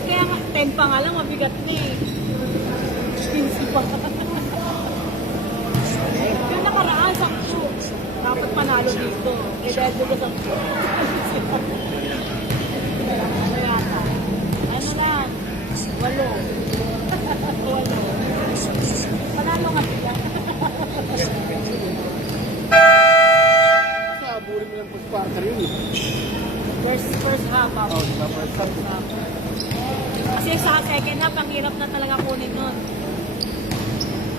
Kaya nga, 10 pa nga lang, mabigat na eh. 15 pa. Yung nakaraan, sakto. Dapat panalo dito. Eh, dahil ko sakto. Ano yata? Ano lang? 8. 8. Panalo nga sila. Aburin mo lang po sa quarter yun eh. First half. Oo, sa first half. Kasi sa second half, ang hirap na talaga kunin nun.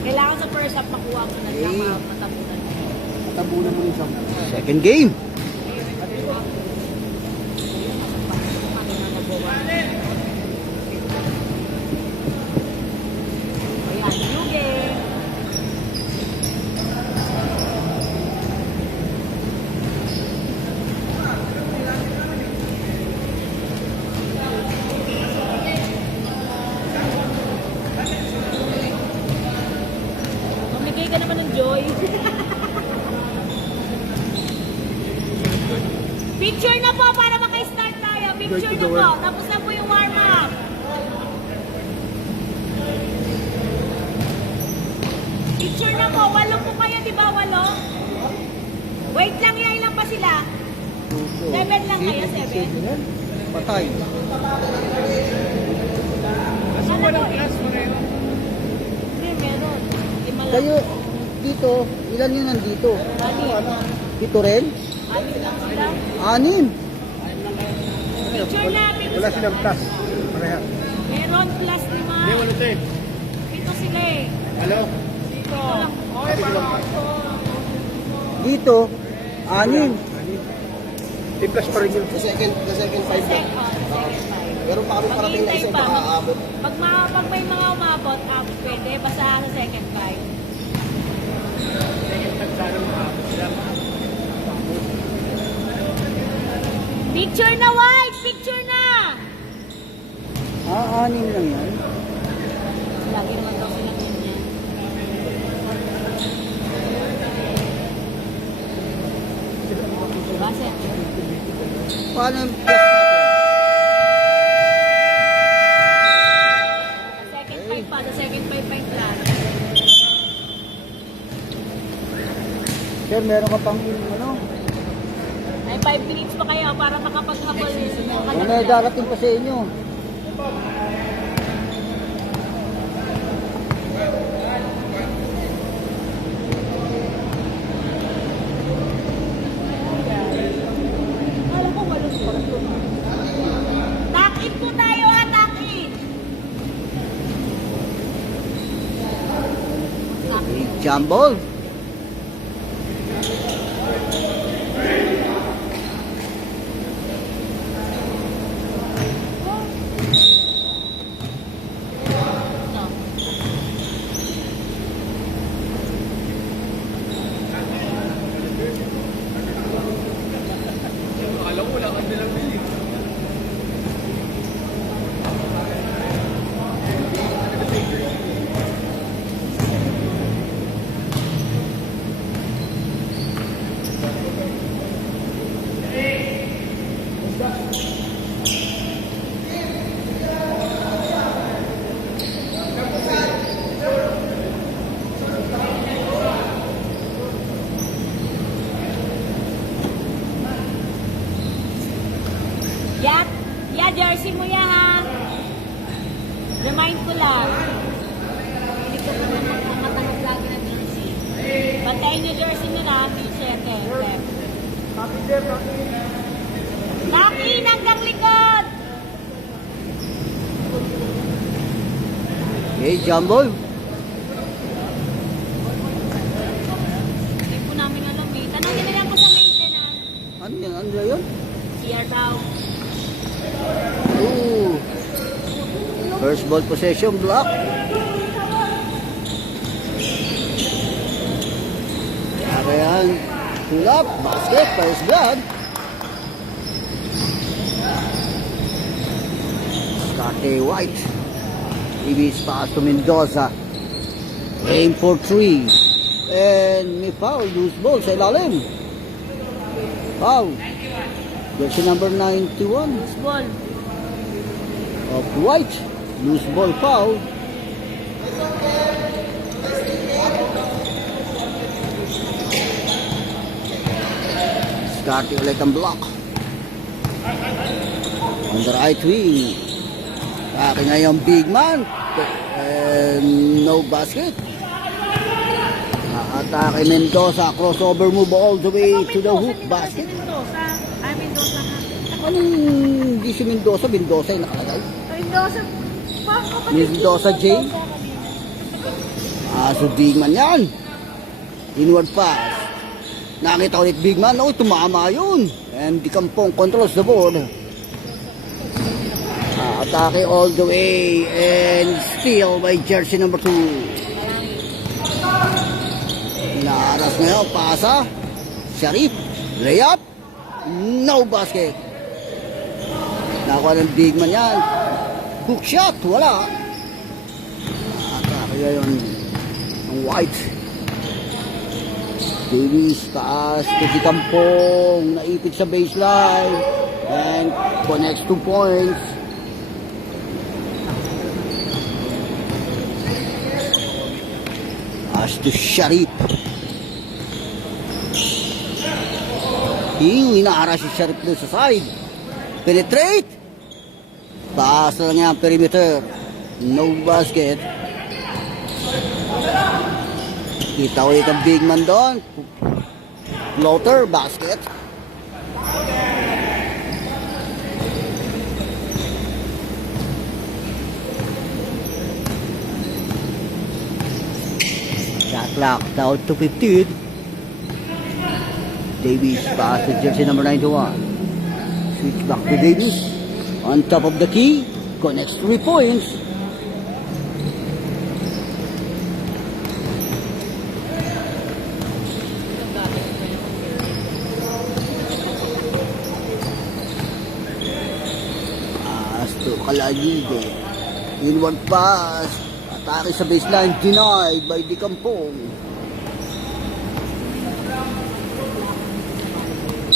Kailangan sa first half makuha mo na lang matabunan. Matabunan mo yung Second game. Ayan, new game. Mamigay ka naman ng joy. Picture na po para maka-start tayo. Picture na po. Tapos na po yung warm-up. Picture na po. 8 po kayo, di ba? 8? Wait lang, ilan pa sila? 7 lang kayo, 7? Patay. Ano po? Hindi, meron. Lima lang. Kayo, dito, ilan yun nandito? Anim. Dito rin? Anim lang sila. 6. Picture na, wala silang plus. Pareha. meron plus 5. Hindi, wala ito eh. Dito sila eh. Hello? Dito. Okay, Dito, 6. May plus pa rin yun. Sa second five na. Second 5. Meron pa kami parating na isa Maghihintay pa. baka aabot. Pag may mga umabot, pwede. Basta sa second 5. Picture na, White! Picture na! 6 lang yan. Lagi naman daw sila ganyan. Diba, sir? Paano yung plus natin? Sa second 5 pa. Sa second 5 pa yung plan. Sir, meron ka pang ano? Ay, 5 minutes pa kayo para makapaghabol. Ano na darating pa sa inyo? Alam ko, walang parto. Tack-in po tayo, ha? Tack-in! Tack-in. Jumble. No. Alam mo, wala ka nilang bili. Jersey mo yan, ha? Remind ko lang. Hindi ko naman matanggap lagi na jersey. Bantayin yung jersey nyo na, t-shirt eh. Tack-in hanggang likod! Okay, jumble. Hindi po namin alam eh. Tanongin na lang po sa maintenance. Ano yan? Ano yun? CR daw. Ooh. First ball possession block. Ayan. Pull up. Basket. First blood. Scotty White. Ibis pass to Mendoza. Aim for 3. And may foul. Loose ball sa ilalim. Foul. Jersey number 91 Loose ball. of White. Loose ball foul. Starting ulit ang block. On the right wing. Akin na yung big man. And no basket. Atake Mendoza. Crossover move all the way to the hoop basket. Mendoza. Ay, Mendoza nga. Anong hindi si Mendoza? Mendoza yung nakalagay. Mendoza. Mendoza J. So big man yan. Inward pass. Nakita ulit big man. Oh, tumama yun. And Di Kampong controls the board. Atake all the way. And steal by jersey number 2. Naaras ngayon. Pasa. Sharif. Layup. No basket. Nakuha ng big man yan. Hook shot. Wala. Atake ngayon. Ang White. Davis, taas, Di Kampong, naipit sa baseline, and connects 2 points. Pass to Sharif. Inaara si Sharif doon sa side. Penetrate. Taas na lang yan, perimeter. No basket. Kita ulit ang big man doon. Floater, basket. Shot clock down to 15. Davis pass to jersey number 91. Switch back to Davis. On top of the key. Connects 3 points. To Kalayide. Inward pass. Atake sa baseline. Denied by Di Kampong.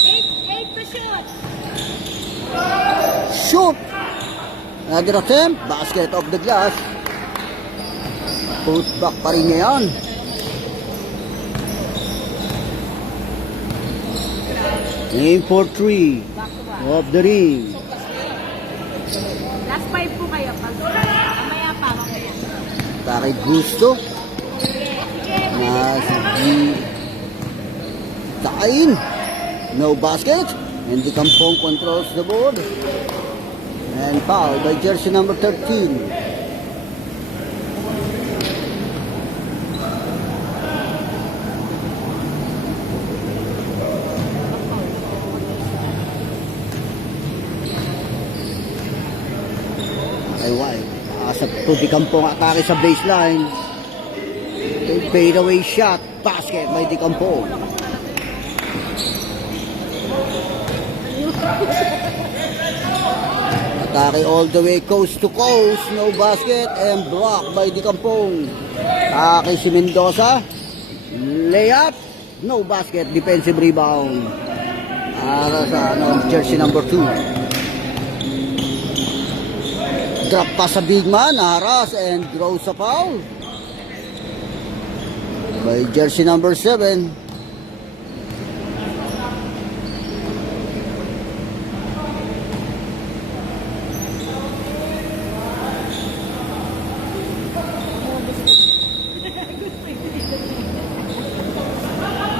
8 to shoot. Shoot! Another attempt. Basket off the glass. Put back pa rin niya yan. Aim for 3. Back to back. Off the ring. Last 5 po kayo. Mamaya pa. Atake gusto. Na si G. Tain. No basket. And Di Kampong controls the board. And foul by jersey number 13. Ay White. Asap to Di Kampong atake sa baseline. Fade away shot. Basket by Di Kampong. Atake all the way coast to coast. No basket and blocked by Di Kampong. Atake si Mendoza. Layup. No basket. Defensive rebound. Para sa jersey number 2. Drop pa sa big man. Haras and draws a foul. By jersey number 7.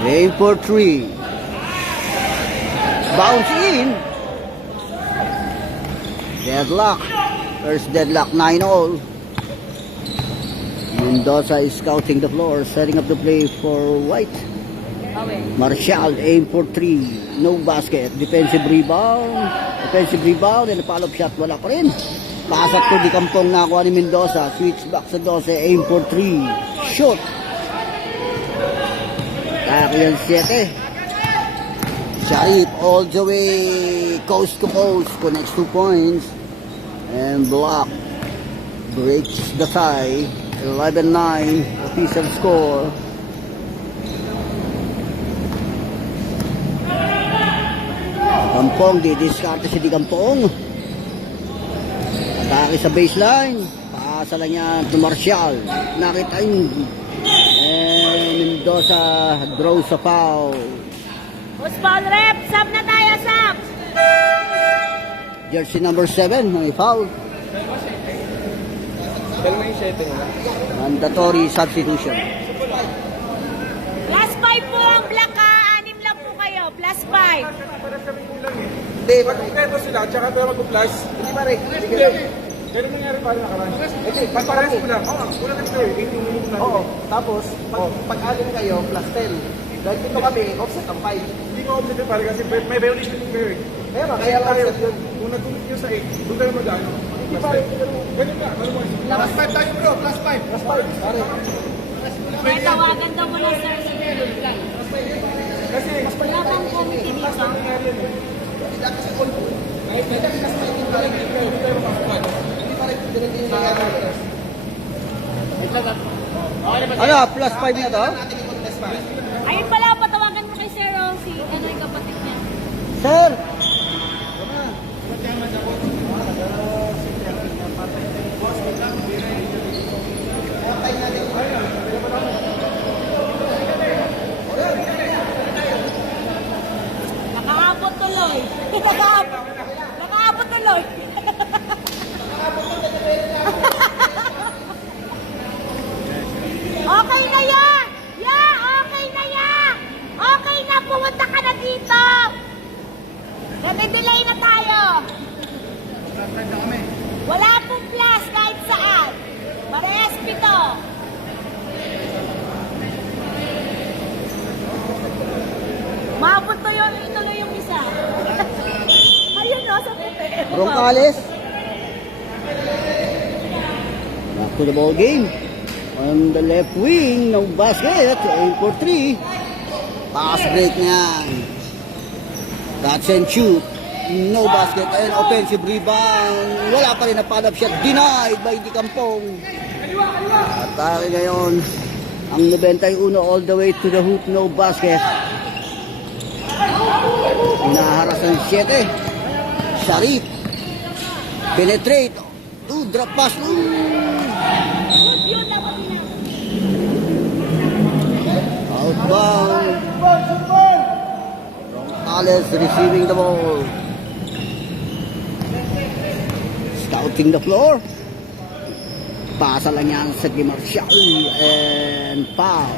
Aim for 3. Bounce in. Deadlock. First deadlock, 9-all. Mendoza is scouting the floor, setting up the play for White. Marshall, aim for 3. No basket. Defensive rebound. And a follow-up shot. Wala pa rin. Pasok to Di Kampong nakuha ni Mendoza. Switch back sa 12. Aim for 3. Shoot. Kaya yan 7. Sharif all the way coast to coast. Connects 2 points. And block. Breaks the tie. 11-9. Official score. Dikampong, didiskarte si Dikampong. Atake sa baseline. Paasa lang niya to Marcial. Nakita yung Mendoza draw sa foul. Baseball rep, sub na tayo, sub! Jersey number 7, may foul. Dalawa yung 7 nila. Mandatory substitution. Plus 5 po ang black ha, 6 lang po kayo, plus 5. Hindi, magkakreto sila, tsaka pero mag-plus. Hindi pa rin. Sige. Pero nangyari pa rin nakaraan. Hindi, pagpares mo lang. Oo, kulang ito eh. 18 minutes na. Oo. Tapos, pag-alin kayo, plus 10. Dahil dito kami, offset ang 5. Hindi ko offset yung pare kasi may violation yung kayo eh. Kaya ba, kaya offset yun. Kung nagtumit nyo sa 8, doon kayo mag-ano. Hindi pare, Ganun ka, ano mo? Plus 5 tayo bro, plus 5. plus 5. Pare. Kaya tawagan daw mo lang, sir. Kasi, Wala bang committee dito? nangyari yan eh. Hindi kasi all. Hindi pare, hindi pare, hindi nangyayari. Ano, plus 5 na to? Natin yung contest pare. Ayun pala, patawagan mo kay Sir si ano yung kapatid niya. Sir! Nakaabot tuloy. Nakaabot tuloy. Okay na yan! Okay na yan! Okay na, pumunta ka na dito! Nag-delay na tayo! Wala pong plus kahit saan. Parehas pito. Maabot to yung ituloy yung isa. Ayun no, sa puti. Roncales. Back to the ball game. On the left wing, no basket. Aim for 3. Pass break niyan. Catch and shoot. No basket. And offensive rebound. Wala pa rin na follow-up shot. Denied by Dikampong. Atake ngayon. Ang 91 all the way to the hoop. No basket. Inaharas ng 7. Sharif. Penetrate. Drop pass. Outbound. Roncales receiving the ball. Scouting the floor. Pasa lang yan sa Di Marcial and foul.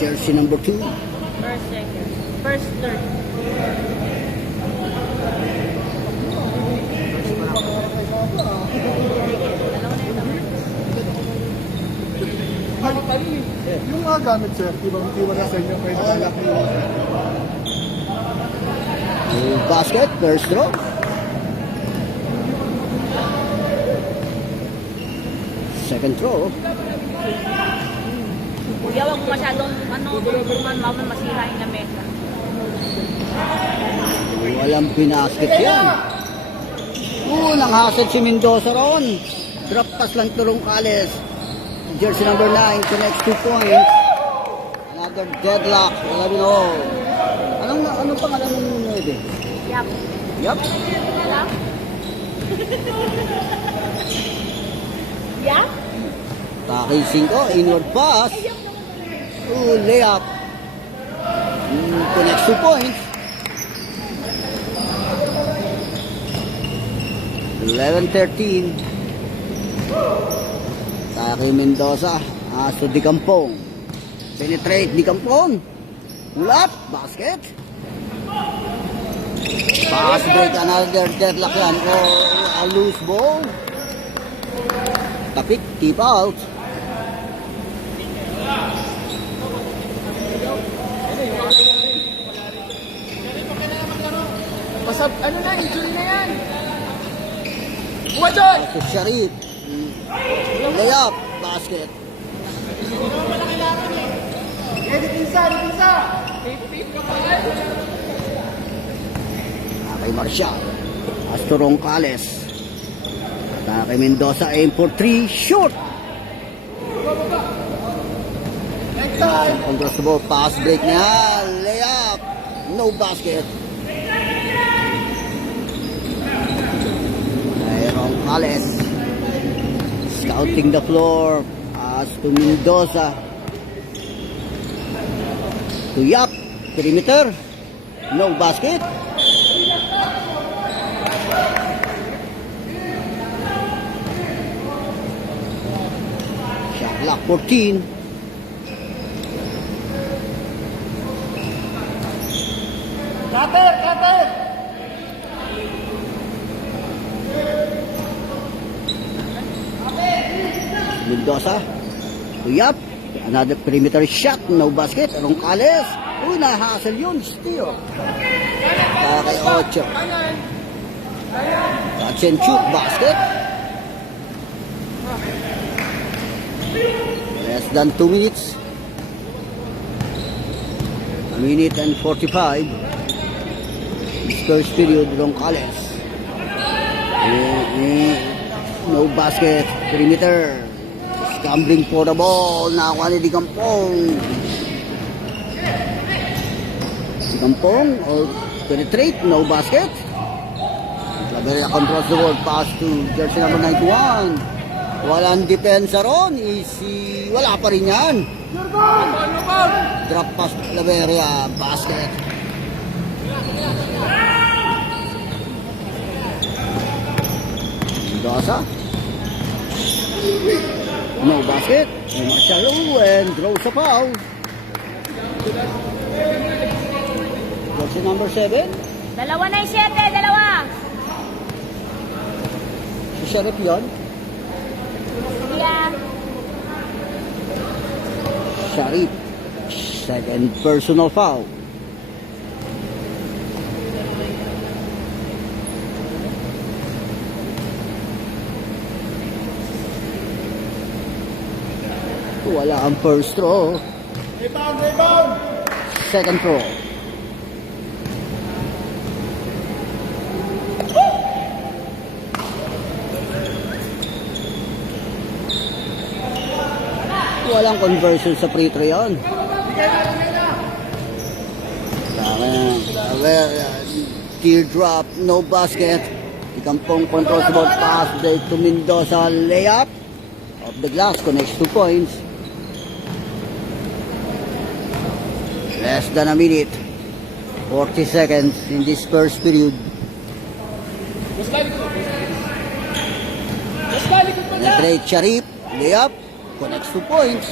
Jersey number 2. First, second. First, third. yung mga gamit sir, di ba na sa inyo, pwede malaki yung Basket, first draw. Second throw. Kuya, wag mo masyadong man masirain na mesa. Walang pinasket yan. Unang hasad si Mendoza ron. Drop pass lang to Roncales. Jersey number 9 connects 2 points. Another deadlock. 11-all. Anong pangalan ng 9? Yap. Yup. Alam? Yap? Takay 5. Inward pass. Layup. Connects 2 points. 11-13. Takay Mendoza. Aso Dikampong. Penetrate Dikampong. Pull up. Basket. Pass break. Another deadlock yan. Or a loose ball. Tapik. Keep out. Pasab, ano na, injury na yan. Buwadon! To Sharif. Layup. Basket. Edit isa! Kay Marcial. As to Roncales. Kay Mendoza. Aim for 3. Shoot. Controls the ball, pass break niya, layup, no basket. Aaron Cales scouting the floor, pass to Mendoza, to Yap, perimeter, no basket. Shot clock 14. Mendoza, Uyap, another perimeter shot, no basket. Aaron Cales, uy, nahasal yun, steal. Kay Ocho. Catch and shoot, basket. Less than 2 minutes. A minute and 45. This first period, Aaron Cales. No basket, perimeter. Scrambling for the ball. Nakakuha ni Digampong. Digampong, penetrate, no basket. Claveria controls the ball. Pass to jersey number 91. Walang depensa ron. Easy. Wala pa rin yan. Drop pass Claveria. Basket. Mendoza. No basket. Marcelo and throws a foul. Jersey number 7. Dalawa na yung 7, dalawa. Si Sheriff yun. Yeah. Sharif. Second personal foul. Wala ang first throw. Rebound! Second throw. Walang conversion sa free throw yun. Teardrop, no basket. Ikampong controls the ball, pass break to Mendoza, layup. Off the glass, connects 2 points. Less than a minute. 40 seconds in this first period. Penetrate Sharif, layup, connects 2 points.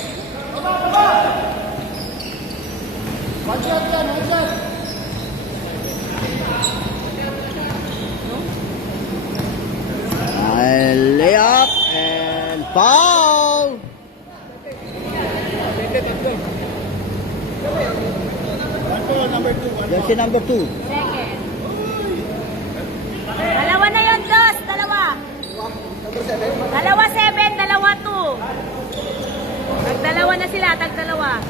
Layup and foul. Jersey number 2. Second. Dalawa na yun, Dos. Dalawa. Dalawa 7, dalawa 2. Tagdalawa na sila, tagdalawa.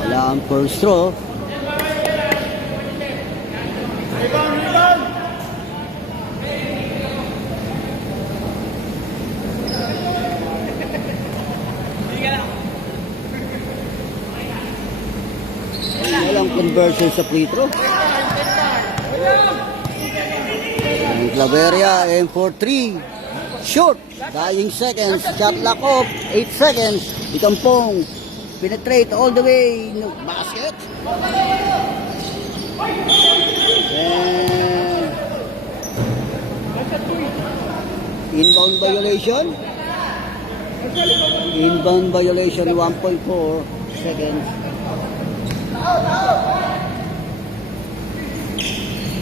Wala ang first throw. Walang conversion sa free throw. Ang Claveria, aim for 3. Short. Dying seconds. Shot clock off. 8 seconds. Ikampong. Penetrate all the way. No basket. And inbound violation. Inbound violation 1.4 seconds.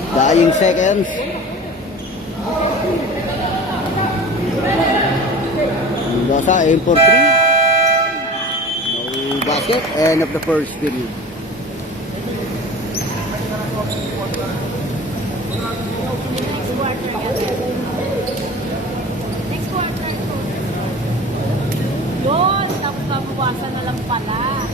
Dying seconds. Mendoza aim for 3. No basket. End of the first period. Next quarter. Yun, tapos mabawasan na lang pala.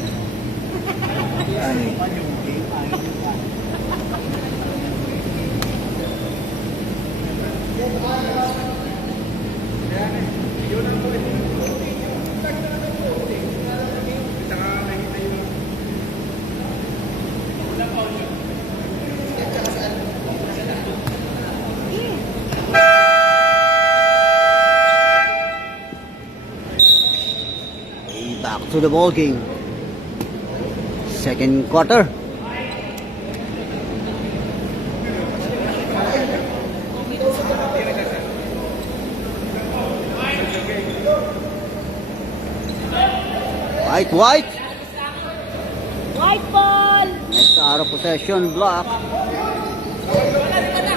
to the ball game. Second quarter. White. White ball! Next out of possession block.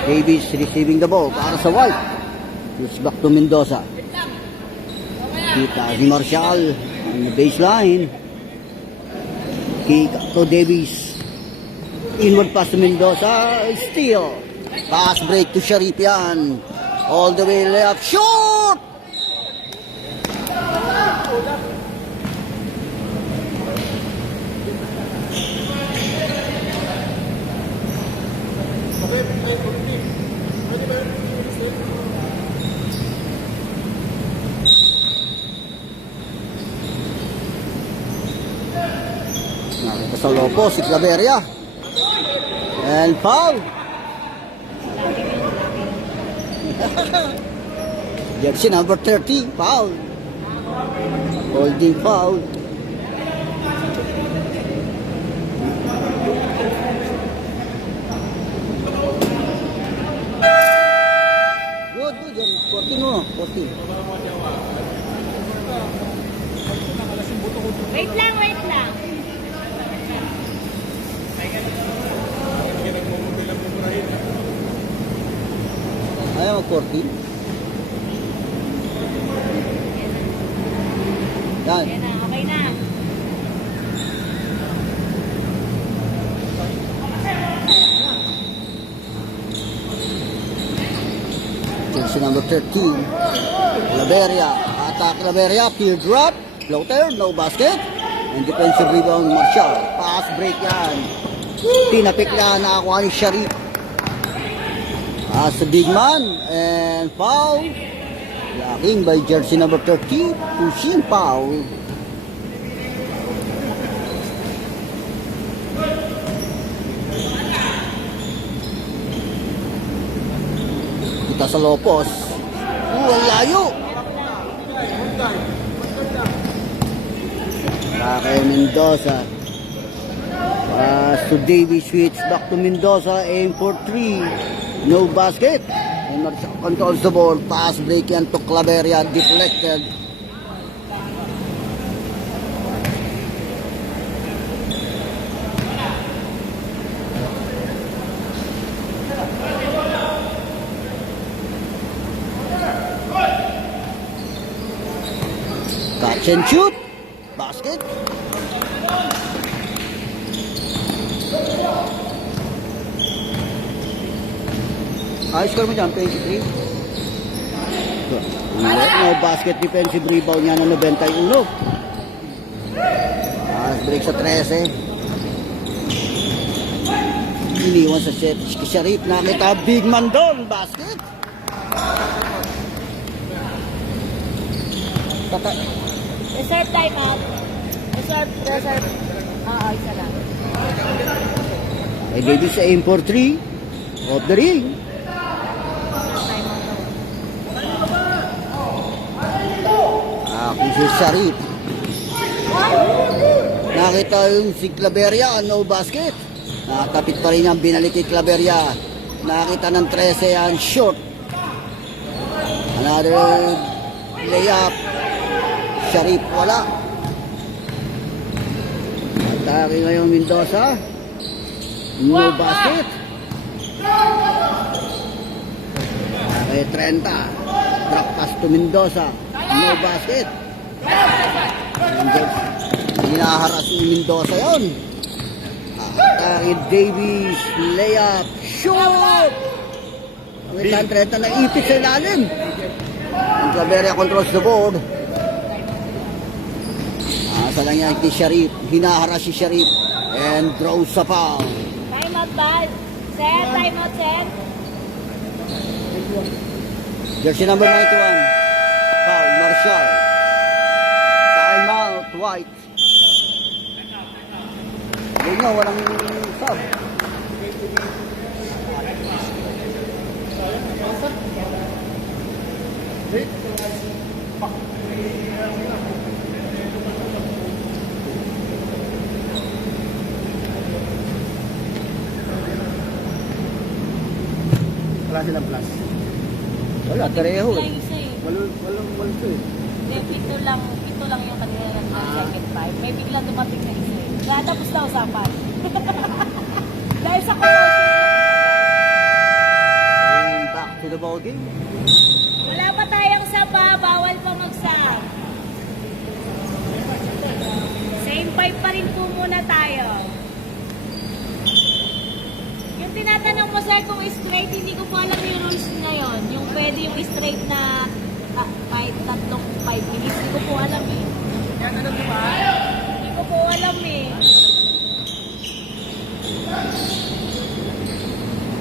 Davis receiving the ball para sa White. It's back to Mendoza. Kita si Marshall on the baseline. Kick to Davis. Inward pass to Mendoza. Steal. Pass break to Sharif yan. All the way left. Short! Nakita sa lopo si Claveria. And foul. Jersey number 30, foul. Holding foul. Good. 14 mo. 14. Wait lang. Ayaw mag-14. Yan. Yan na, okay na. Jersey number 13. Claveria. Attack Claveria. Field drop. Floater. No basket. And defensive rebound Marshall. Pass break yan. Tinapik na nakakuha ni Sharif. As a big man. And foul. Blocking by jersey number 30. Pushing foul. Kita sa Lopos. Ang layo. Kay Mendoza. So Davis switch back to Mendoza. Aim for 3. No basket. And Marshall controls the ball. Pass break yan to Claveria. Deflected. Catch and shoot. Basket. High score mo dyan, 23. No basket defensive rebound niya ng 91. Pass break sa 13. Iniwan sa set. Sharif nakita big man doon. Basket. Reserve time out. Reserve. Oo, isa lang. Ay Davis sa aim for 3. Off the ring. Si Sharif. Nakita yung si Claveria, no basket. Nakatapit pa rin yung binalik kay Claveria. Nakita ng 13 yan, short. Another layup. Sharif, wala. Atake ngayon Mendoza. No basket. Okay, 30. Drop pass to Mendoza. No basket. Hinaharas ni Mendoza yun. Atake Davis. Layup. Shoot! Ang ilan 30 na ipit sa ilalim. Ang Claveria controls the board. Asa lang yan kay Sharif. Hinaharas si Sharif. And draws sa foul. Time out, ball. Time out, set. Jersey number 91. Foul, Marshall. Time out, White. Hindi nga, walang foul. Wala silang plus. Wala, pareho Ito lang eh. isa eh. Walo to eh. Hindi, ito lang yung kanila ng second five. May bigla dumating na isa eh. Kaya tapos na usapan. Dahil sa commotion. And back to the ball game. Wala pa tayong saba, bawal pa mag-sub. Same five pa rin po muna tayo. Yung tinatanong mo sir kung straight, hindi ko po alam yung rules ngayon. Yung pwede yung straight na tatlong 5 minutes, hindi ko po alam eh. Yan, ano diba? Hindi ko po alam eh.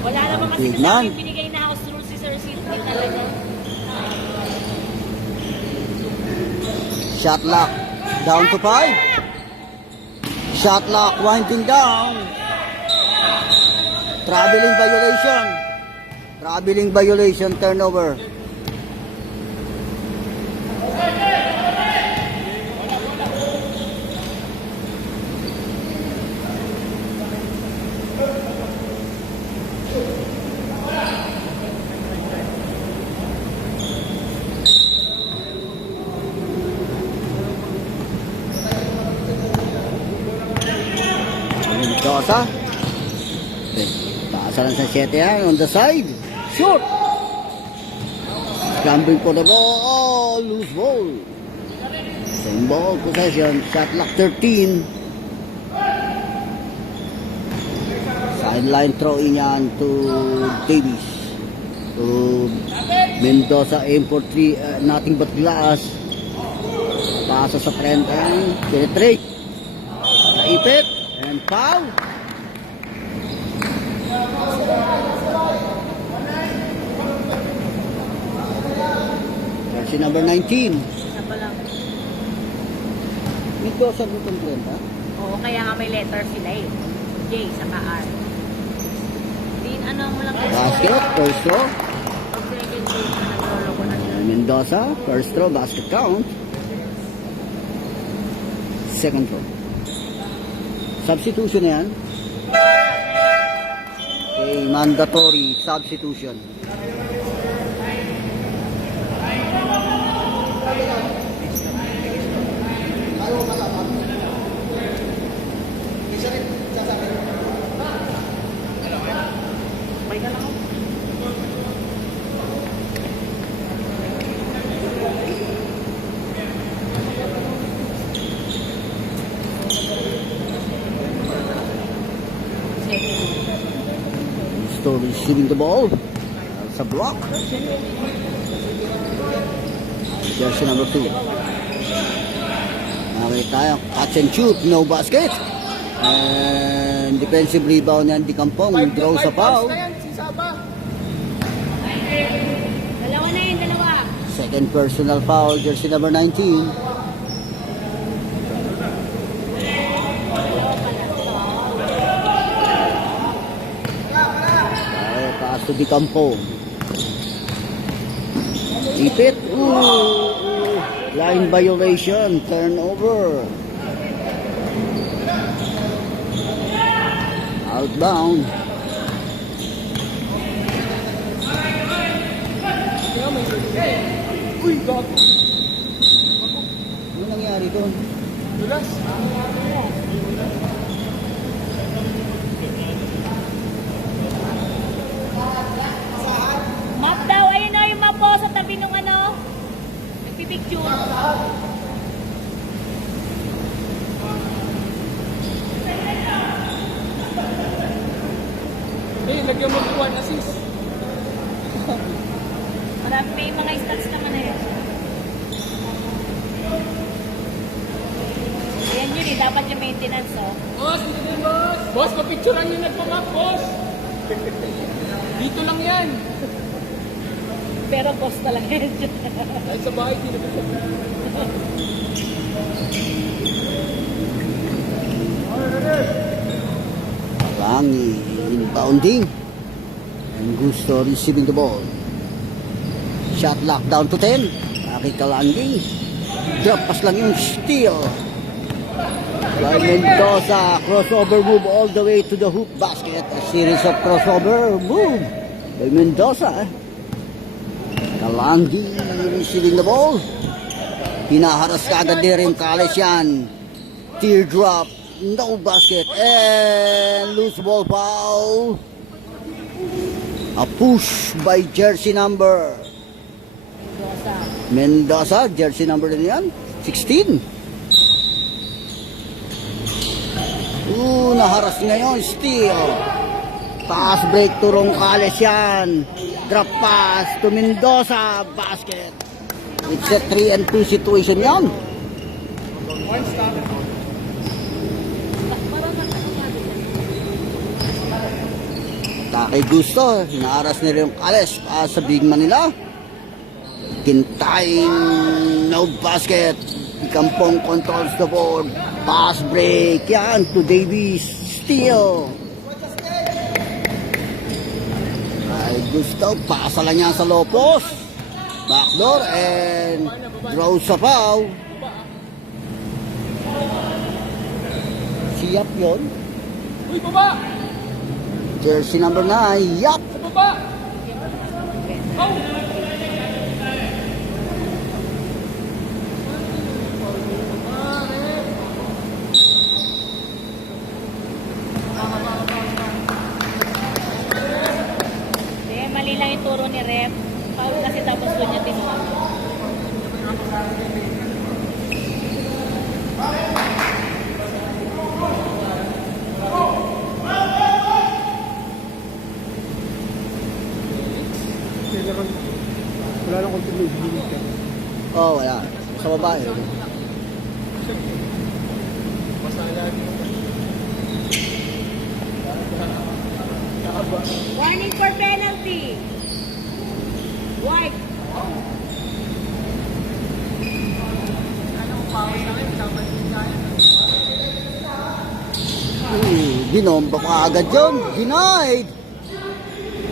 Wala naman kasi Tignan. sa akin binigay na house rules si Sir Sidney talaga. Shot lock. Down to 5. Shot lock winding down. Traveling violation. Traveling violation turnover. Mendoza. Okay. Taasa lang sa 7 yan. On the side. Shoot. Scrambling for the ball. Oh, loose ball. Same ball possession. Shot lock 13. Sideline throw in yan to Davis. To Mendoza aim for 3. Nothing but glass. Pasa sa front end. Penetrate. Naipit. And foul. Jersey number 19. Isa pa lang. Mendoza butong 30. Oo, kaya nga may letter sila eh. J, saka R. Din, ano mo lang kasi. Basket, first throw. Pag second base na naglolo ko na sila. Mendoza, first throw, basket count. Second throw. Substitution na yan. Okay, mandatory substitution. Still receiving the ball. That's a block. Jersey number 2. Okay tayo. Catch and shoot. No basket. And defensive rebound yan. Di Kampong. Draw sa foul. Dalawa na yun, dalawa. Second personal foul. Jersey number 19. Okay, pass to Di Kampong. Ipit. Ooh. Line violation. Turnover. Outbound. Uy, gago. Ano nangyari doon? Dulas. Map daw, ayun o yung map po sa tabi nung ano. Nagpipicture. Eh, lagyan mo 1 assist. Marami may mga stats naman na yun. Ayan yun eh, dapat yung maintenance oh. Boss, hindi boss. Boss, kapicturan yung nagpamap, boss. Dito lang yan. Pero boss talaga yun. Dahil sa bahay, hindi na Rangi inbounding. And Gusto receiving the ball. Shot lock down to 10. Aki Kalangi. Drop pass lang yung steal. By Mendoza. Crossover move all the way to the hoop basket. A series of crossover move. Kay Mendoza. Kalangi receiving the ball. Hinaharas ka agad ni Roncales yan. Teardrop. No basket. And loose ball foul. A push by jersey number Mendoza. Jersey number din yan. 16. Naharas ngayon. Steal. Pass break to Roncales yan. Drop pass to Mendoza. Basket. It's a 3-2 situation yan. Takay gusto. Hinaharas nila yung Roncales. Pass sa big man nila. Kintayin. No basket. Ikampong controls the board. Pass break. Yan to Davies. Steal. Ay gusto. Pasa lang yan sa Lopos. Backdoor and draw sa foul. Si Yap yun. Uy, baba! Jersey number 9. Yap. Sa baba! Oh! Mali lang yung turo ni Rep. Paul kasi tapos doon niya tinuro. Wala nang control. Oh, wala. Sa babae. Warning for penalty. White. Binomba ka agad yun. Denied.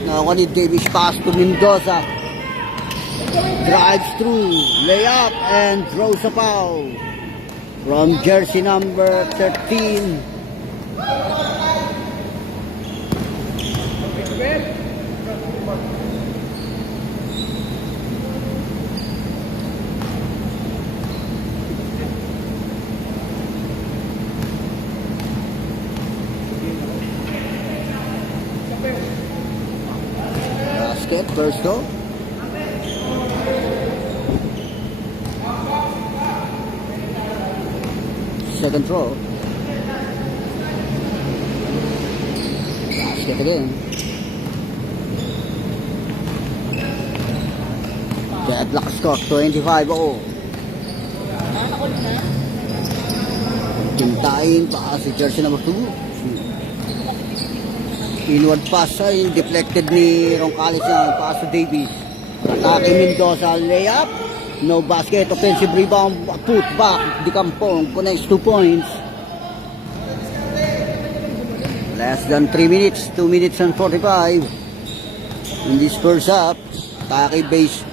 Nakuha ni Davis pass to Mendoza. Drives through. Layup and throws a foul. From jersey number 13. Basket, first goal. Second throw. Basket again. Deadlock score, 25-0. Tintayin pa si jersey number 2. Inward pass ay deflected ni Roncales na pass to Davies. Atake Mendoza, layup. No basket, offensive rebound, put back. Di Kampong connects 2 points. Less than 3 minutes, 2 minutes and 45. In this first half, atake base.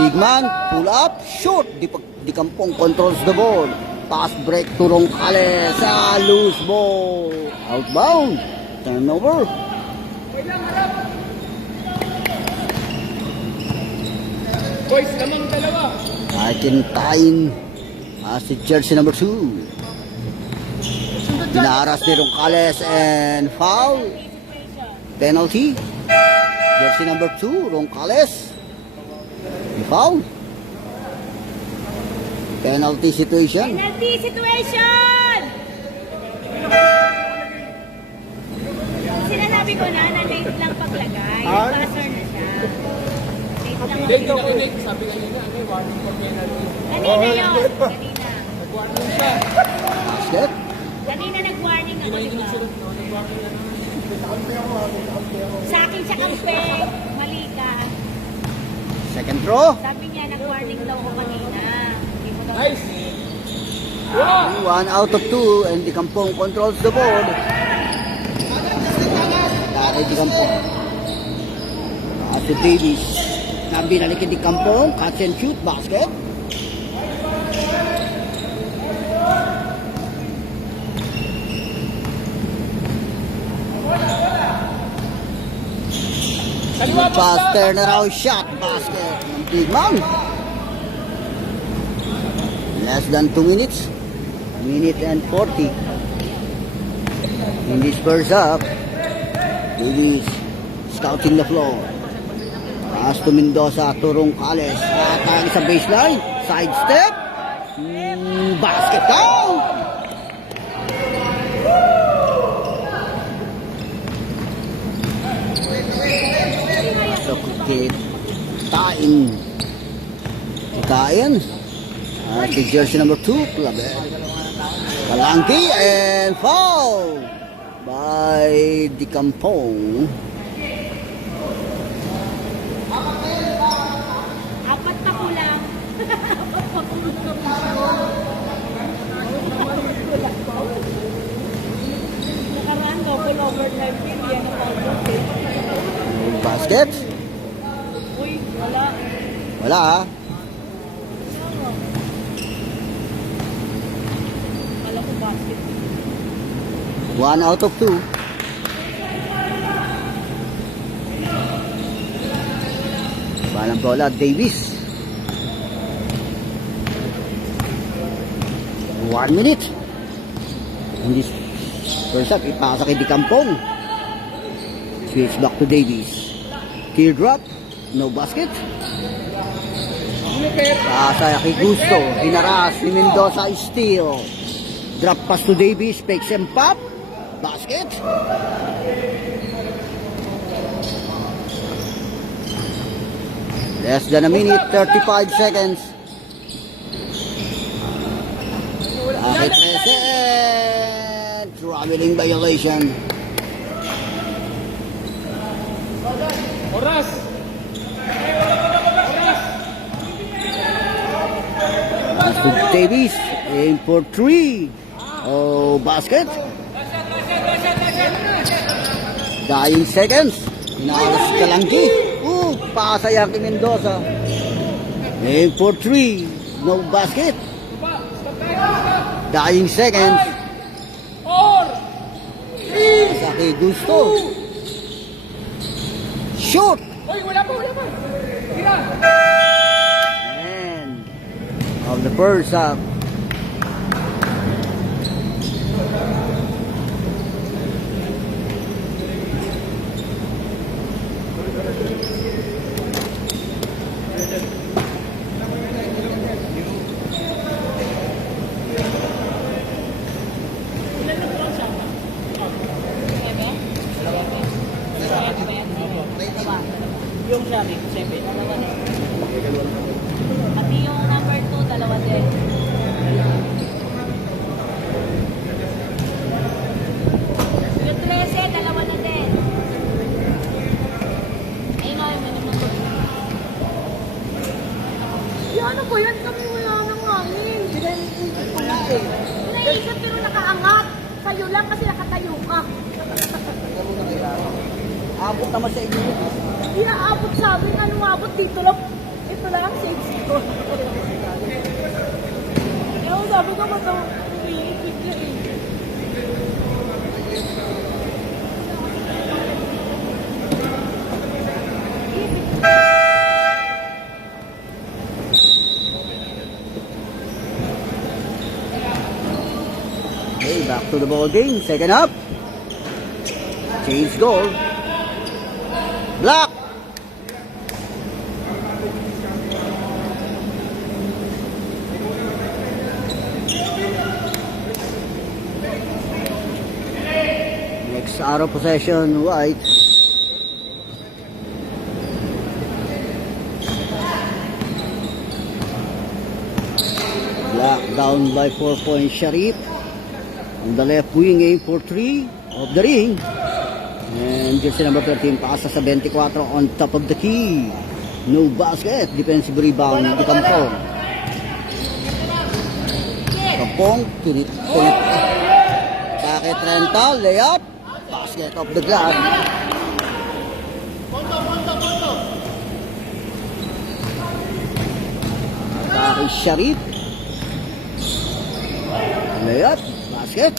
Big man, pull up, shoot. Di Kampong controls the ball. Pass break to Roncales. Loose ball. Outbound. Turnover. Boys, lamang dalawa. Tintayin si jersey number 2. Dinaharas ni Roncales and foul. Penalty. Jersey number 2, Roncales. Foul. Penalty situation. Penalty situation! Sinasabi ko na late lang paglagay. Passer na siya. Late lang. Late ako, late. Sabi kanina, may warning for penalty. Kanina yun. Kanina. Nag-warning siya. Basket. Kanina nag-warning ako, di ba? Sa akin siya kampe. Mali ka. Second throw. Sabi niya, nag-warning daw ko kanina. Hindi mo daw. Nice. 1 out of 2 and Di Kampong controls the board. Dari Di Kampong. Si Davies. Nabinalik Di Kampong. Catch and shoot. Basket. Fast turnaround shot. Basket ng Big Man. Less than 2 minutes. Minute and 40. In this first up, Davis scouting the floor. Pass to Mendoza, turong Cales. Atang sa baseline. Side step. Basket down. So, Tain. The jersey number 2, Clavel. Kalangki and foul by Dicampong. Apat na kulang. Nakaraan double overtime yun. Yan ang tawag. Basket. Uy, wala. Wala ha. Alam ko basket. 1 out of 2. Balang bola, Davis. 1 minute. In this first up, ipasa kay Dicampong. Switch back to Davis. Teardrop, no basket. Pasa kay Gusto. Hinaras ni Mendoza, steal. Drop pass to Davis, fakes and pop. Basket. Less than a minute, 35 seconds. Bakit 13? Traveling violation. Oras! Pass to Davis. Aim for 3. Oh, basket. Dying seconds. Inalas Kalangki. Pasa yan kay Mendoza. Aim for 3. No basket. Dying seconds. Pasa kay Gusto. Shoot. And of the first half. Yung sabi, 7. Dalawa din. Pati yung number 2, dalawa din. Yung 13, dalawa na din. Ayun o, yung minimum. Ano ba yan? Kami wala nang hangin. Pinaisip ko nga eh. Pinaisip pero nakaangat. Sa'yo lang kasi nakatayo ka. Abot naman sa inyo. Hindi aabot sa amin. Anong abot dito lang? Ito lang ang safe ko. Kaya sabi ko ba ito? Umiipit na eh. Okay, back to the ball game. Second up. Change goal. Block. Next out of possession, White. Block down by 4 points, Sharif. On the left wing, aim for 3 of the ring. And jersey number 13, pasa sa 24 on top of the key. No basket. Defensive rebound, Dicampong. Dicampong, Packet rental, layup. Basket off the glass. Atake Sharif. Layup, basket.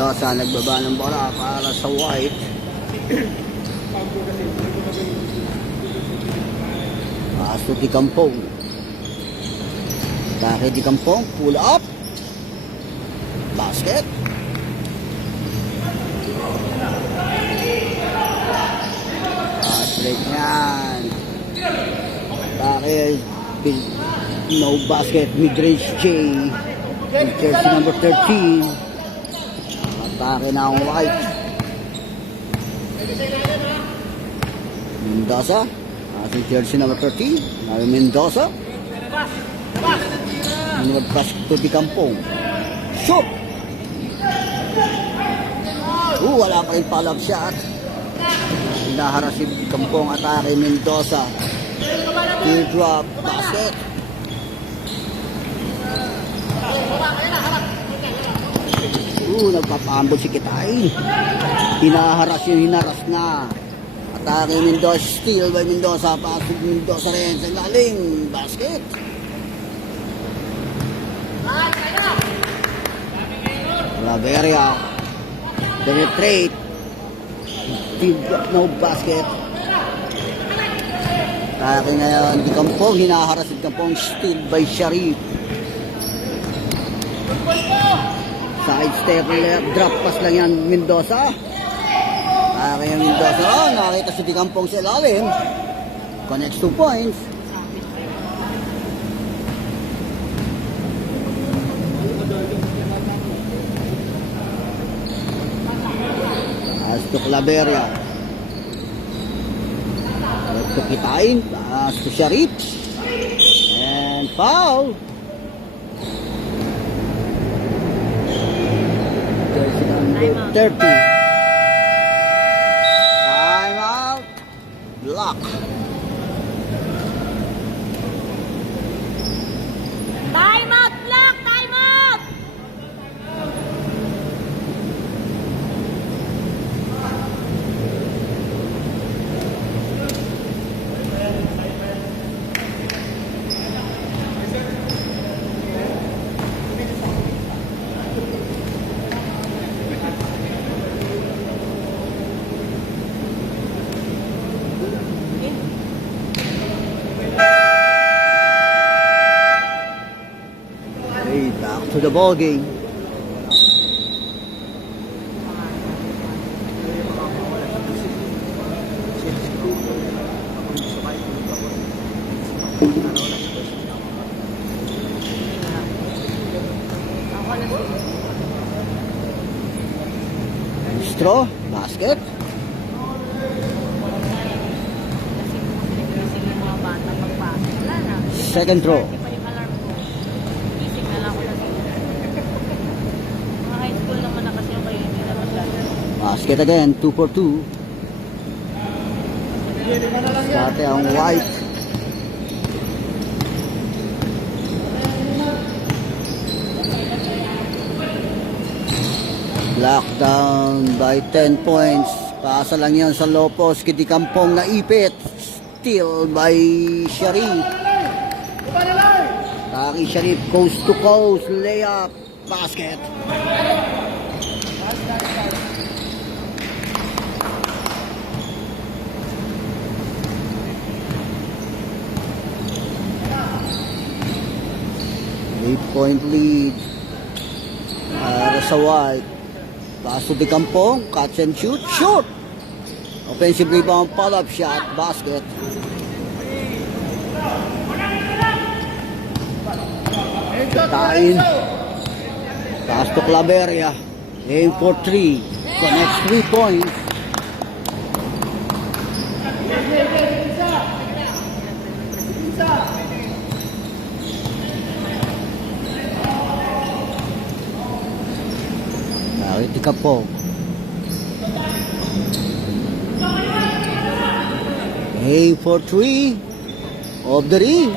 Mendoza nagbaba ng bola para sa White. Pass to Dicampong. Dahil Dicampong, pull up. Basket. Pass break yan. Dahil no basket, mid-range J. Jersey number 13. Atake na ang White. Mendoza. Ating jersey number 13. Now Mendoza. Nag-pass to Dicampong. Shoot! Wala pa rin follow-up shot. Hinaharas si Dicampong. Atake Mendoza. Teardrop. Basket. Nagpapambol si Kitain. Hinaharas na. Atake Mendoza, steal by Mendoza. Pasok Mendoza rin sa laling. Basket. Laveria. Penetrate. No basket. Atake ngayon. Dicampong. Hinaharas si Dicampong. Steal by Sharif. Side step, drop pass lang yan, Mendoza. Kaya Mendoza, nakita sa Dicampong sa ilalim. Connects 2 points. Pass to Claveria. Pass to Kitain. Pass to Sharif. And foul. 30. Time out. Block. Time out, block! Time out! Back to the ball game. Straw, basket. Second throw. Basket again, 2 for 2. Dati ang White. Blocked down by 10 points. Pasa lang yan sa low post. Dicampong na ipit. Steal by Sharif. Taki Sharif, coast to coast. Layup. Basket. Eight-point lead para sa White. Pass to Dicampong, catch and shoot, shoot! Offensive rebound, pull-up shot, basket. Tain. Pass to Claveria. Aim for 3. Connects 3 points. Dicampong. Aim for 3 of the ring.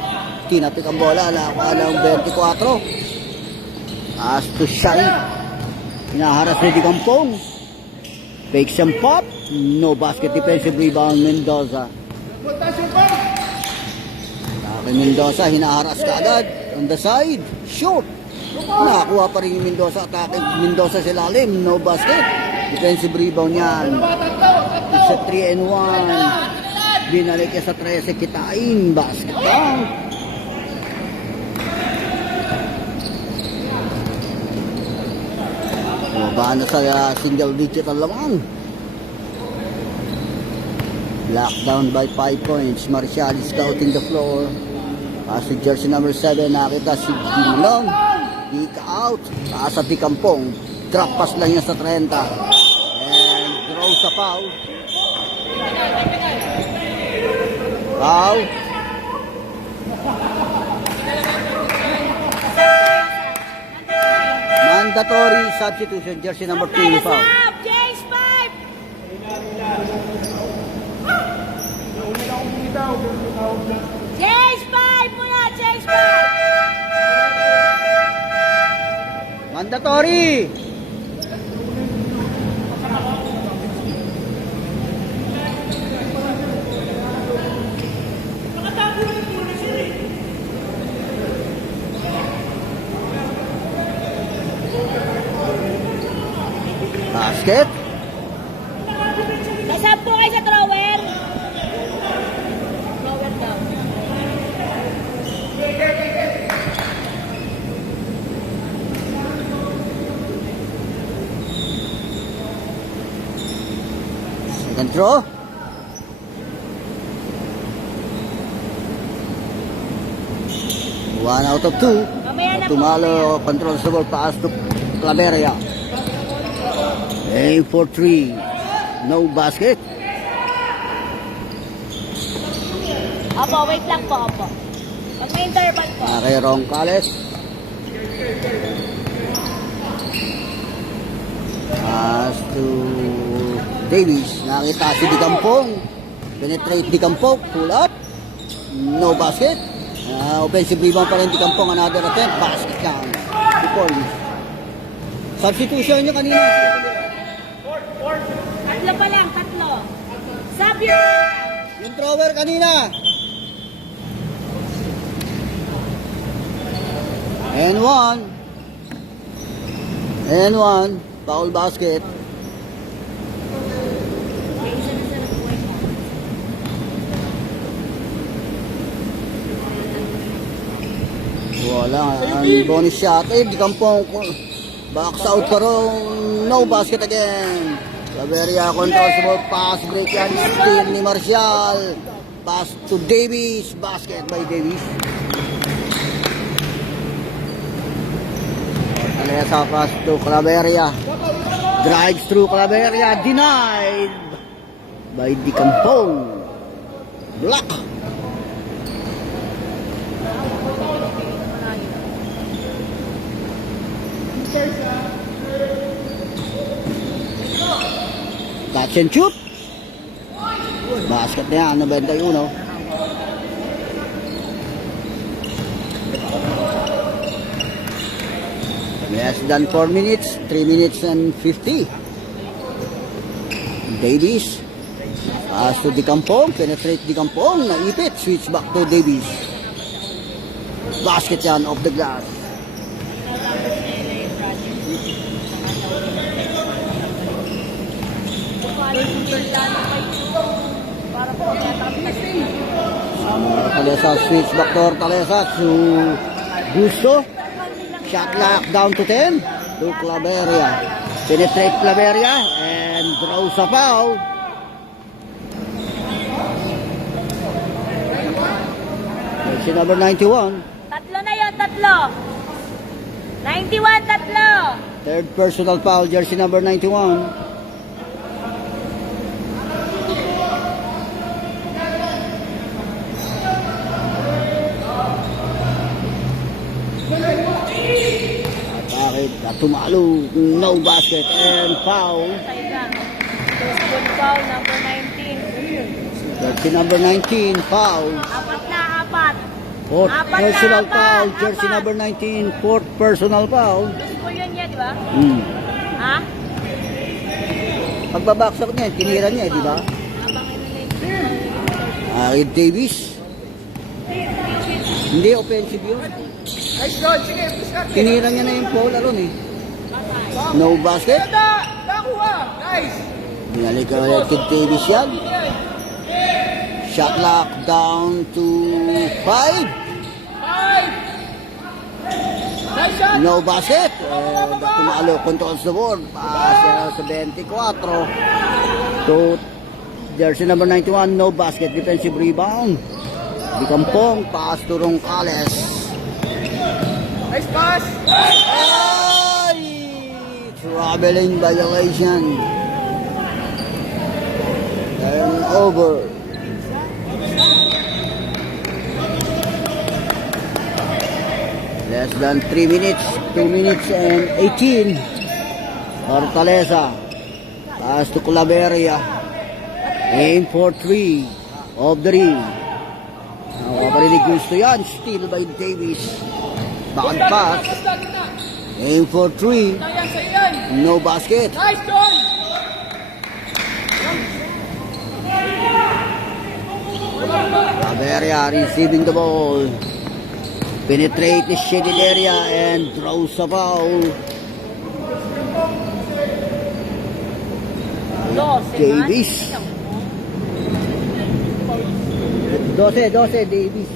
Tinapik ang bola, nakakuha ng 24. As to Sharif. Hinaharas ni Dicampong. Fakes and pop. No basket, defensive rebound Mendoza. Mendoza hinaharas ka agad on the side. Shoot. Nakakuha pa rin yung Mendoza. Atake Mendoza sa ilalim. No basket. Defensive rebound yan. It's a 3-1. Binalik niya sa 13. Kitain. Basket down. Bumaba na sa single digit ang laman. Lockdown by 5 points. Marcial is scouting the floor. Pass to jersey number 7. Nakita si Gimlong. Pick out. Taas at Dikampong. Drop pass lang niya sa 30. And throw sa foul. Foul. Mandatory substitution. Jersey number 2 foul. James 5! James 5 muna! James 5! Mandatory. Basket. Nasaan po kayo sa thrower? Thrower daw. Second throw. One out of two. Mamaya na po. Tumalo, controls the ball, pass to Claveria. Aim for 3. No basket. Opo, wait lang po, opo. Pag may interval po. Kay Roncales. Pass to Davis. Nakita si Dikampong. Penetrate Dikampong. Pull up. No basket. Offensive rebound pa rin Dikampong. Another attempt. Basket lang. 2 points. Substitution nyo kanina. Tatlo pa lang, tatlo. Sabio! Yung thrower kanina. And one. Foul basket. Wala. Ang bonus shot. Di Kampong. Box out pa rin. No basket again. Claveria controls the ball. Pass break yan. Steal ni Marcial. Pass to Davis. Basket by Davis. Alesa pass to Claveria. Drives through Claveria. Denied by Di Kampong. Block. Catch and shoot. Basket na yan, 91. Less than 4 minutes, 3 minutes and 50. Davis. Pass to Di Kampong, penetrate Di Kampong, naipit, switch back to Davis. Basket yan, off the glass. Talesa switch back to Talesa to Gusto. Shot lock down to 10 to Claveria. Penetrate Claveria and draws a foul. Jersey number 91. Tatlo na yun, tatlo. 91, tatlo. Third personal foul, jersey number 91. Bakit? Tumalo, no basket and foul. Sa'yo lang. Two foul, number 19. Jersey number 19, foul. Apat na, apat. Fourth Apat na, personal apat, foul, jersey apat. number 19, fourth personal foul. Gusto yun yan, di ba? Ha? Pagbabaksak niya, tinira niya, di ba? Davis. Hindi, offensive yun. Nice John, sige, push Tinira niya na yung pole aron eh. No basket. Nakuha! Nice! Binalik ka ulit kay Davis yan. Shot clock down to 5. 5! Nice shot! No basket. Tumalo, controls the board. Pass sa 24. To jersey number 91, no basket. Defensive rebound. Di Kampong, pass to Roncales. Nice pass! Ay! Traveling violation. Turnover. Less than 3 minutes. 2 minutes and 18. Fortaleza. Pass to Claveria. Aim for 3 of the ring. Nakaparinig gusto yan. Steal by Davis. Backhand pass. Aim for 3. Sayang sa iyan! No basket. Nice John! Claveria receiving the ball. Penetrate the shaded area and throws a foul. Davis. 12, Davis.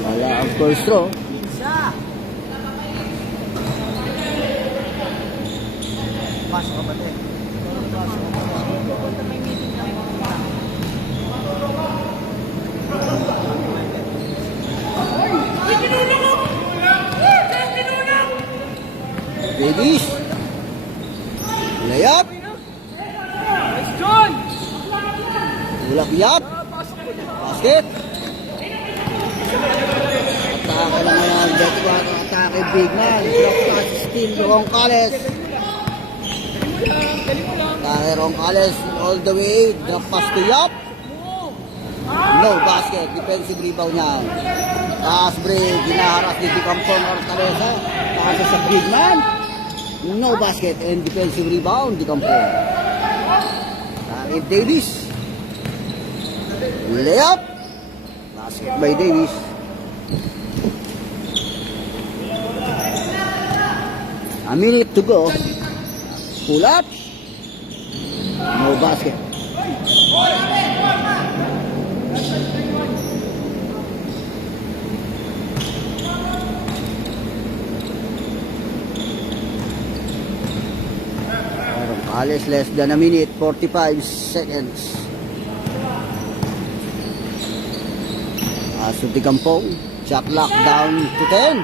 Wala ang first throw. Pasok ka ba din? Davis. Layup. Nice John! Ulak yap. Basket. Atake na ngayon. Dito ba ang atake big man. Drop pass steal Roncales. Atake Roncales all the way. Drop pass to Yap. No basket. Defensive rebound niya. Pass break. Ginaharas ni Dicampon Fortaleza. Pass sa big man. No basket and defensive rebound Dicampon. Atake Davis. Layup. Basket by Davis. A minute to go. Pull up. No basket. Roncales less than a minute, 45 seconds. Asuti Kampong, shot clock down to 10.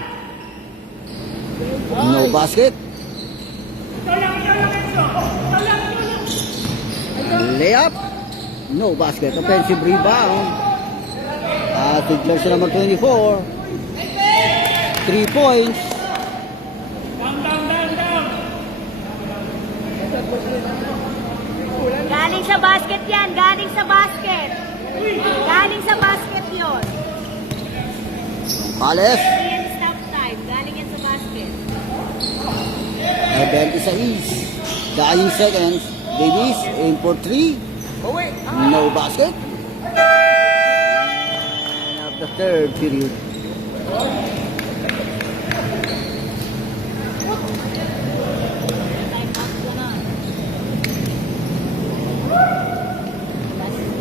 No basket. Layup. No basket. Offensive rebound. To jersey number 24. 3 points. Galing sa basket yan. Galing sa basket. Galing sa basket yun. Pales. Yan stop time. Galing yan sa basket. 26. Dying seconds. Davis aim for 3. No basket. And of the third period. Time out ko na. Last one.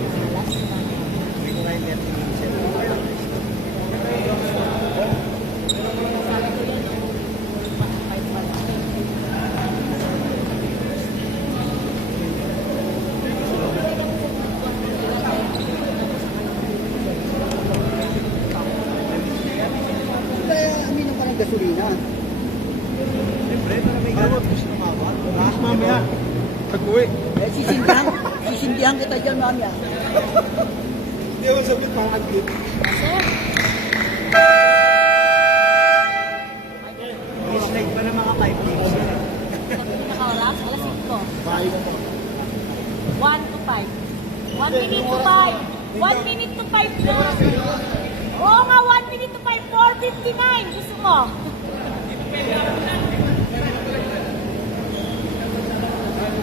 Kaya aminin pa ng gasolina. Mamaya. Pag-uwi. Eh, sisindihan kita dyan, mamaya. Hindi ako sabit mga agit. Dislike pa ng mga 5 minutes. Nakawalas? Alas 5. 1 to 5. 1 minute to 5. 1 minute to 5 na. Oo nga, 1 minute to 5. 4:59. Gusto mo?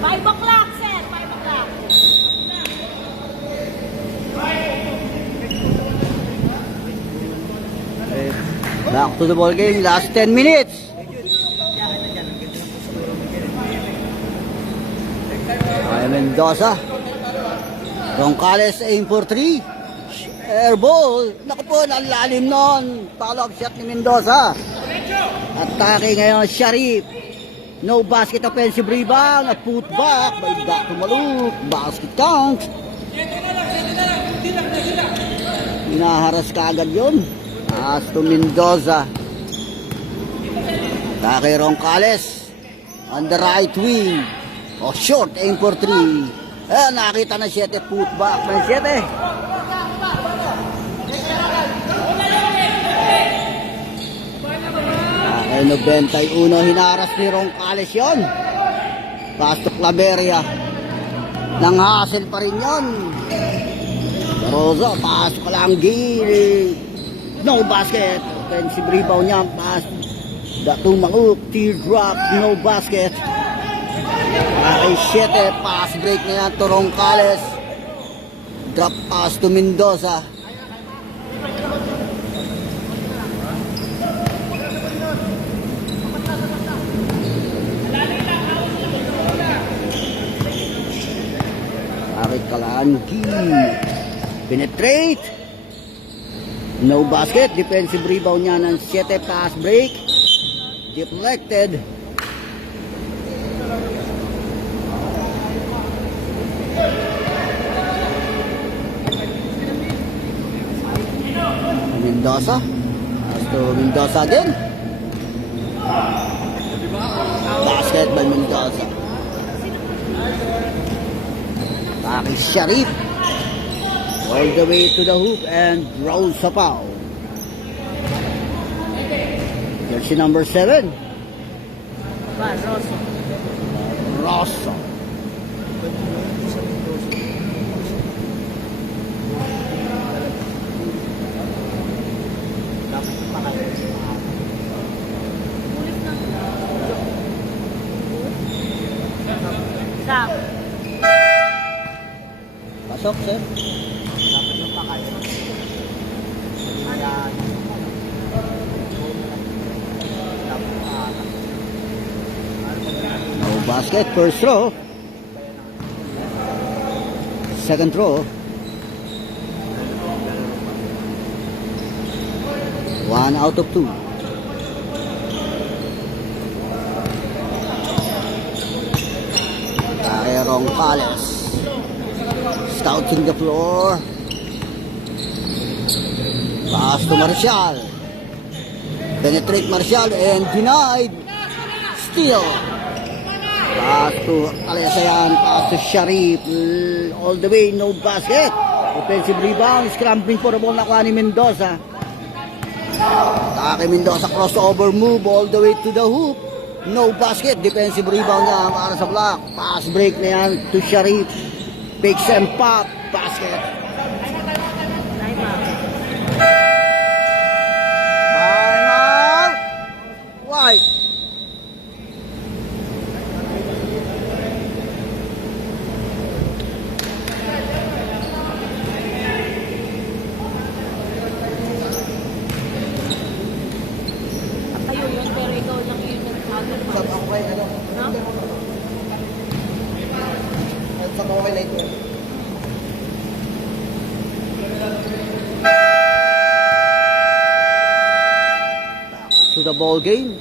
$5 o'clock, sir. 5 o'clock. Back to the ball game. Last 10 minutes. Ay Mendoza. Roncales aim for 3. Air ball. Naku po, nalalim nun. Follow-up shot ni Mendoza. Atake ngayon, Sharif. No basket, offensive rebound. At put back by Dr. Maluk. Basket count. Hinaharas ka agad yun. As to Mendoza. Atake Roncales. On the right wing. Oh, short, aim for 3. Nakita na 7, put back ng 7. Ay, 91, hinaras ni Roncales yun. Pass to Claveria. Nang hassle pa rin yun. Rosa, pass ka lang gilid. No basket. Offensive rebound niya. Pass. Datumanguk. Teardrop. No basket. Ay, 7. Pass break na yan to Roncales. Drop pass to Mendoza. Arit Kalangi. Penetrate. No basket. Defensive rebound niya ng 7. Pass break. Deflected. Mendoza. As to Mendoza again. Basket by Mendoza. Taki Sharif. All the way to the hoop and draws a foul. Jersey number 7. Rosso. Rosso. Sam. Pasok, sir. No basket, first throw. Second throw. 1 out of 2. Roncales. Scouting the floor. Pass to Marcial. Penetrate Marcial and denied. Steal. Pass to Alasayan. Pass to Sharif. All the way, no basket. Offensive rebound. Scrambling for a ball na kuha ni Mendoza. Atake Mendoza. Crossover move all the way to the hoop. No basket. Defensive rebound niya para sa block. Pass break na yan to Sharif. Picks and pop. Basket. Time out. White. Kayo yun, pero ikaw lang yun nagsagot. No? Sa kaway na ito. To the ball game.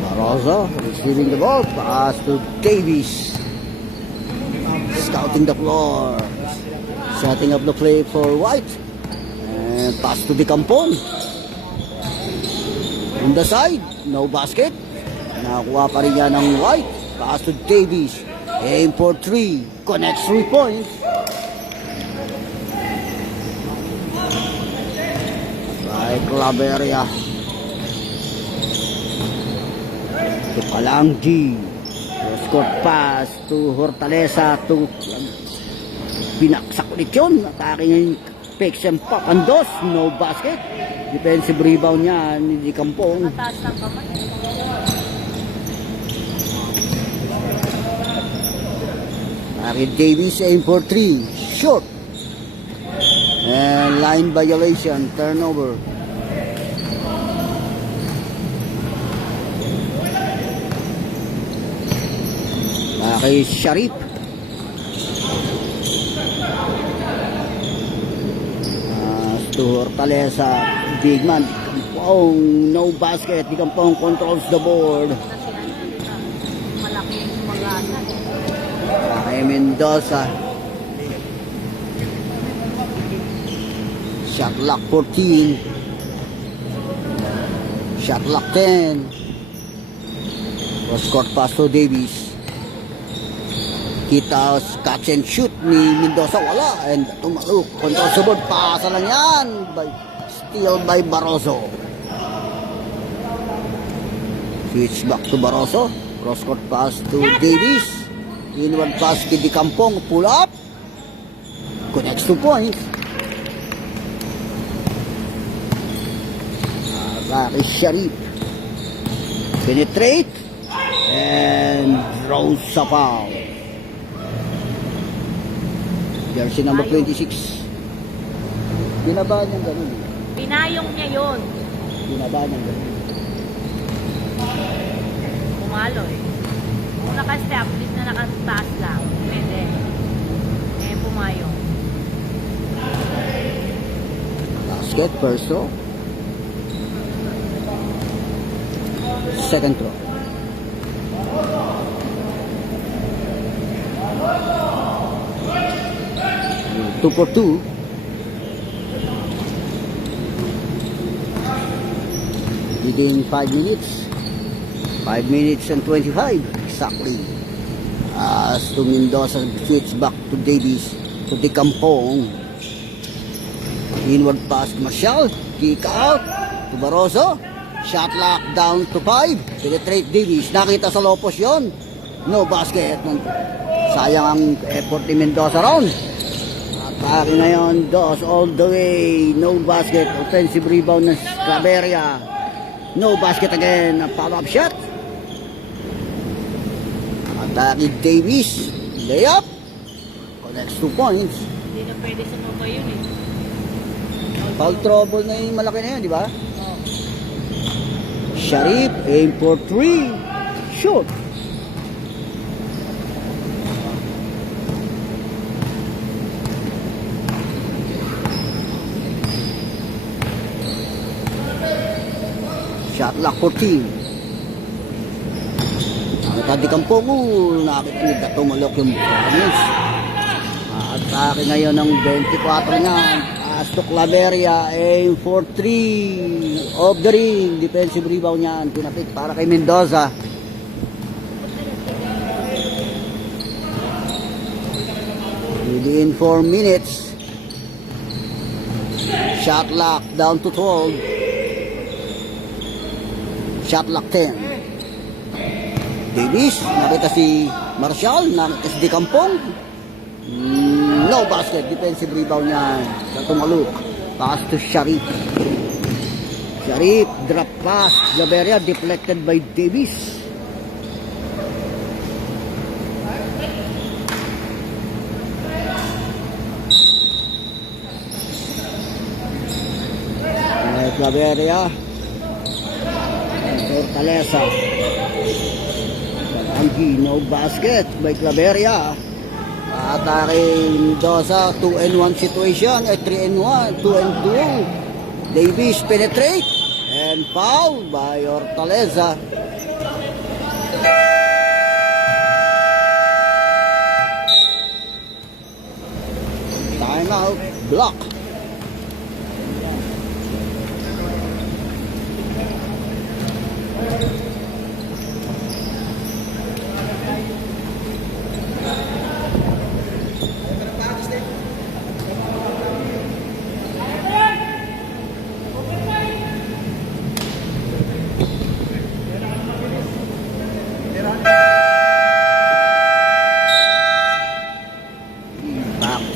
Barroso receiving the ball. Pass to Davies. Scouting the floor. Setting up the play for White. And pass to Decampon. On the side. No basket. Nakakuha pa rin yan ng White. Pass to Davies. Aim for 3. Connects 3 points. By Claveria. To Kalangi. Cross-court pass to Hortaleza. To pinaksak ulit yun. Atake ngayon. Picks and pop. Andos. No basket. Defensive rebound niya ni Decampon. Mataas ng kamay. Ari Davis aim for 3. Short. And line violation. Turnover. Kay Sharif. To Hortaleza. Big man. Kampong. No basket. Di Kampong controls the board. Malaki yung mag-asa. Kay Mendoza. Shot clock 14. Shot clock 10. Cross court pass to Davis. Kita catch and shoot ni Mendoza. Wala. And tumaluk. Control sa board. Pasa lang yan. Steal by Barroso. Switch back to Barroso. Cross court pass to Davis. Inward pass kay Di Kampong. Pull up. Connects 2 points. Kay Sharif. Penetrate. And draws sa foul. Jersey number 26. Binaba niya ganun. Pinayong niya yun. Binaba niya ganun. Pumalo eh. Kung naka-step, please na naka-taas lang. Pwede. Eh, pumayong. Basket, first throw. Second throw. Two for two. Within 5 minutes. 5 minutes and 25 exactly. As to Mendoza switch back to Davis to Di Kampong. Inward pass to Marshall. Kick out to Barroso. Shot lock down to 5. Penetrate Davis. Nakita sa Lopos yon. No basket. Sayang ang effort ni Mendoza round. Atake ngayon. Dos all the way. No basket. Offensive rebound ng Claveria. No basket again. Follow-up shot. Atake Davis. Layup. Connects 2 points. Hindi na pwede sa Nova yun eh. Foul trouble na yung malaki na yun, di ba? Oh. Sharif, aim for 3. Shoot. Shot lock 14. Nakita Di Kampong. Nakita tumalok yung Province. Atake ngayon ng 24 nga. As to Claveria, aim for 3 of the ring. Defensive rebound niyan. Pinapit para kay Mendoza. Within 4 minutes. Shot lock down to 12. Shot lock 10. Davis, nakita si Marshall, nakita si Di Kampong. No basket, defensive rebound niya sa tumaluk. Pass to Sharif. Sharif, drop pass. Claveria, deflected by Davis. Claveria. Hortaleza. Anggi, no basket by Claveria. Atake Mendoza, 2-and-1 situation, 3-and-1, 2-and-2. Davis penetrate and foul by Hortaleza. Time out, block.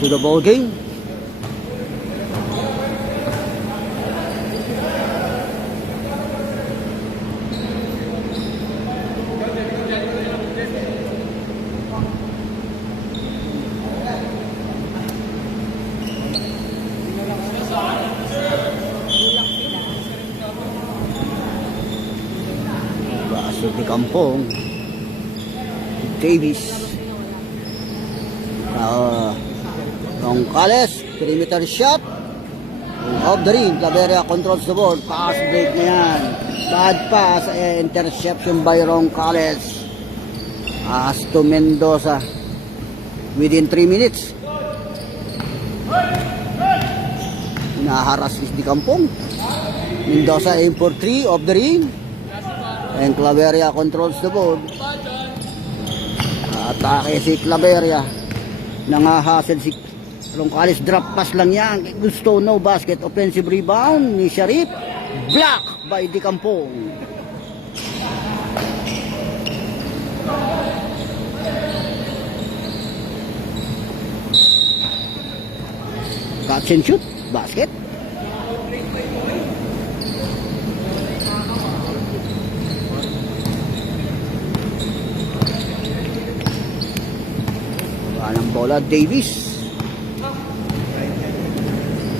To the ball game. So, Di Kampong. Davis. Roncales, perimeter shot. Off the ring, Claveria controls the board. Pass break na yan. Bad pass, interception by Roncales. Pass to Mendoza. Within 3 minutes. Naharas is Di Kampong. Mendoza aim for 3 off the ring. And Claveria controls the board. Atake si Claveria. Nangahasel si Roncales. Drop pass lang yan. Gusto no basket. Offensive rebound ni Sharif. Block by Di Kampong. Catch and shoot. Basket. Anong bola, Davis.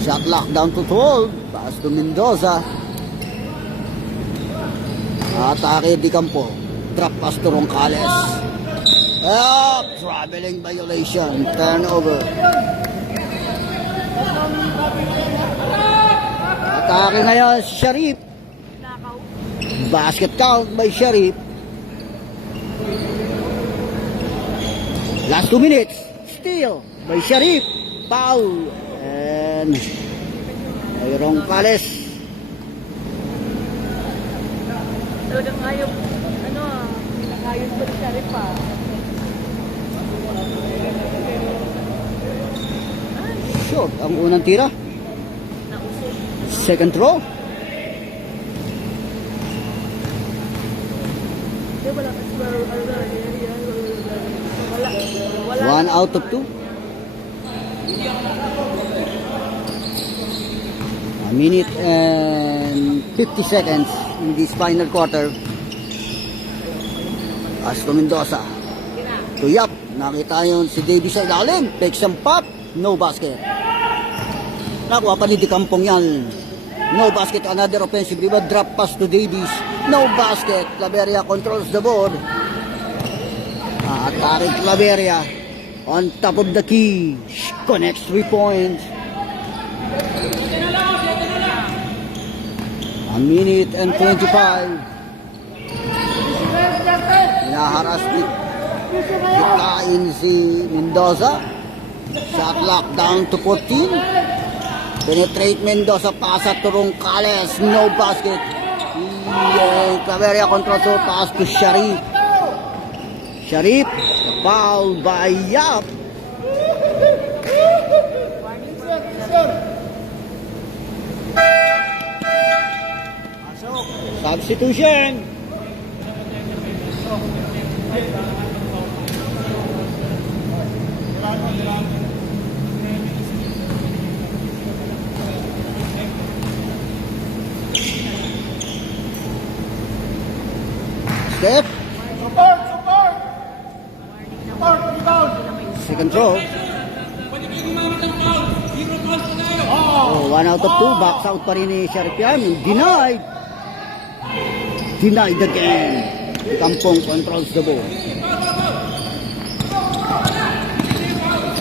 Shot lock down to 12. Pass to Mendoza. Atake Di Kampong. Drop pass to Roncales. Traveling violation. Turnover. Atake ngayon si Sharif. Basket count by Sharif. Last 2 minutes. Steal by Sharif. Foul. And Mayroong Palace. Talagang ayaw, pinakayon ko ni Sharif pa. Short ang unang tira. Second throw. One out of 2. A minute and 50 seconds in this final quarter. Astro Mendoza. Tuyap. Nakita yun si Davis sa ilalim. Take some pop. No basket. Nakuha pa ni Di Kampong yan. No basket. Another offensive rebound. Drop pass to Davis. No basket. Claveria controls the board. Atake Claveria. On top of the key. Connects 3 points. A minute and 25. Hinaharas Kitain si Mendoza. Shot lock down to 14. Penetrate Mendoza. Pasa to Roncales. No basket. Claveria controls the pass to Sharif. Sharif. Foul by Yap. Substitution. Step. Second throw. Oh, 1 out of 2. Box out pa rin ni Sharif yan. Denied. Denied again. Kampong controls the ball.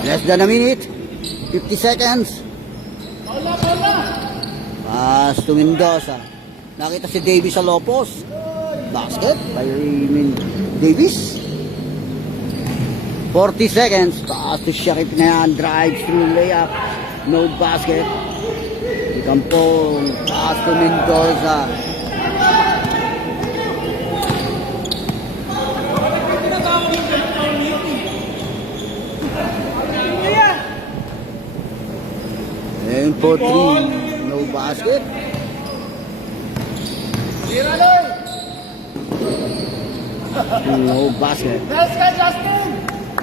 Less than a minute. 50 seconds. Pass to Mendoza. Nakita si Davis sa low post. Basket by Davis. 40 seconds. Pass to Sharif na yan. Drives through layup. No basket. Kampong. Pass to Mendoza. And for 3. No basket. No basket.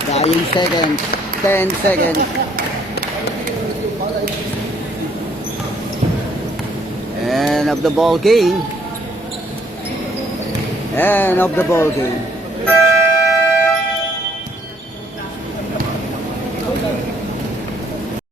Dying seconds. 10 seconds. End of the ball game. End of the ball game.